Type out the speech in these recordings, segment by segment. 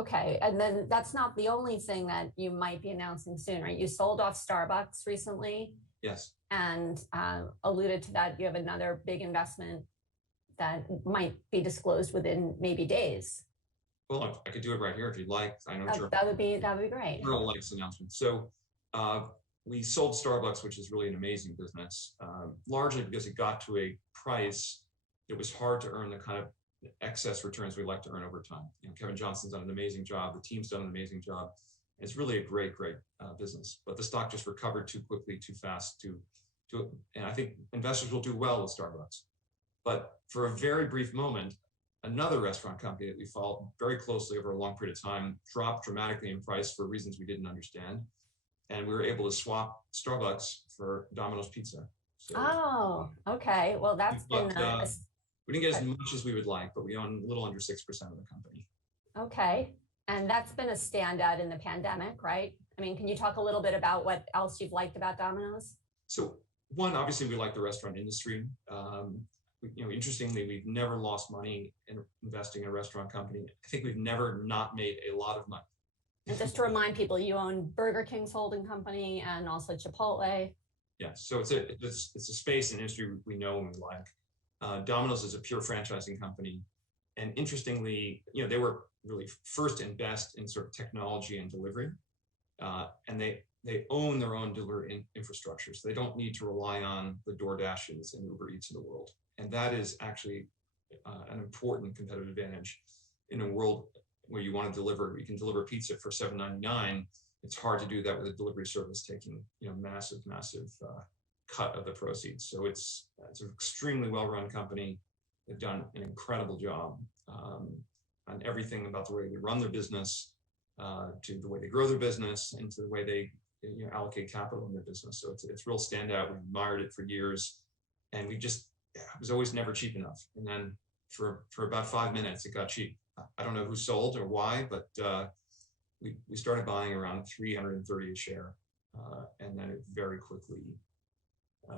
Okay. And then that's not the only thing that you might be announcing soon, right? You sold off Starbucks recently Yes. and alluded to that. You have another big investment that might be disclosed within maybe days. Well, I could do it right here if you'd like. I know That would be great. Journal likes announcements. So uh, we sold Starbucks, which is really an amazing business, largely because it got to a price that was hard to earn the kind of excess returns we like to earn over time. Kevin Johnson's done an amazing job. The team's done an amazing job. It's really a great, great business. But the stock just recovered too quickly, too fast. And I think investors will do well with Starbucks. But for a very brief moment, another restaurant company that we followed very closely over a long period of time dropped dramatically in price for reasons we didn't understand. And we were able to swap Starbucks for Domino's Pizza. So, Oh, okay. Well, that's been we didn't get as much as we would like, but we own a little under 6% of the company. okay. And that's been a standout in the pandemic, right? I mean, can you talk a little bit about what else you've liked about Domino's? So one, obviously, we like the restaurant industry. Interestingly, we've never lost money in investing in a restaurant company. I think we've never not made a lot of money. And just to remind people, you own Burger King's holding company and also Chipotle. Yeah, so it's a space and industry we know and we like. Domino's is a pure franchising company, and interestingly, they were really first and best in sort of technology and delivery, and they own their own delivery infrastructure, so they don't need to rely on the DoorDashes and Uber Eats of the world, and that is actually an important competitive advantage in a world where you want to deliver. You can deliver pizza for $7.99. It's hard to do that with a delivery service taking massive cut of the proceeds. So it's an extremely well-run company. They've done an incredible job on everything about the way they run their business, to the way they grow their business, and to the way they allocate capital in their business. So it's real standout. We admired it for years, and it was always never cheap enough. And then for about 5 minutes, it got cheap. I don't know who sold or why, but we started buying around $330 a share, and then it very quickly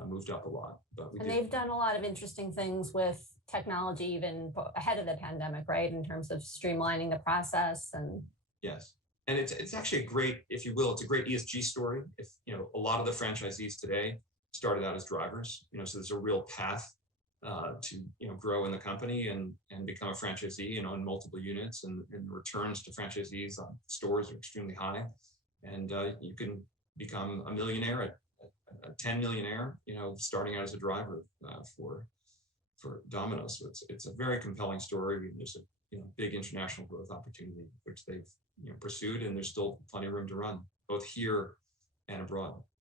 moved up a lot. But they've done a lot of interesting things with technology, even ahead of the pandemic, right? In terms of streamlining the process and. Yes. And it's actually a great, if you will, it's a great ESG story. If a lot of the franchisees today started out as drivers, so there's a real path to grow in the company and become a franchisee and own multiple units, and the returns to franchisees on stores are extremely high, and you can become a millionaire, a 10 millionaire, starting out as a driver for Domino's. So it's a very compelling story. There's a big international growth opportunity which they've pursued, and there's still plenty of room to run both here and abroad.